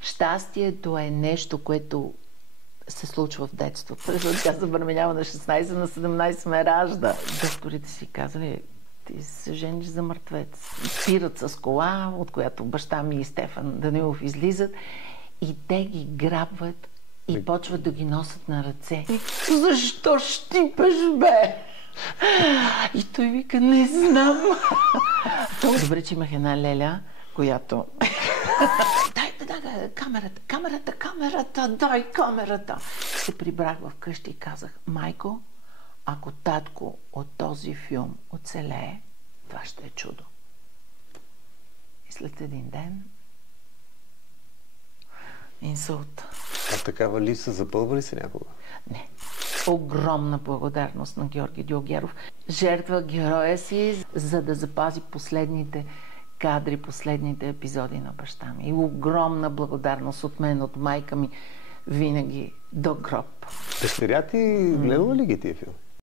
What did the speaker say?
Щастието е нещо, което се случва в детството. Защото тя забременява на 16, на 17 ме ражда. Докторите си казали, ти се жениш за мъртвец. Спират с кола, от която баща ми и Стефан Данилов излизат и те ги грабват и почват да ги носят на ръце. Защо щипаш, бе? И той вика, не знам. Добре, че имах една леля, която... Дай, камерата, дай камерата. Се прибрах в къщи и казах, майко, ако татко от този филм оцелее, това ще е чудо. И след един ден инсулт. А такава липса запълва ли се някога? Не. Огромна благодарност на Георги Дюлгеров. Жертва героя си, за да запази последните кадри, последните епизоди на баща ми. И огромна благодарност от мен, от майка ми, винаги до гроб. Дъщеря ти гледала ли ги тия филми?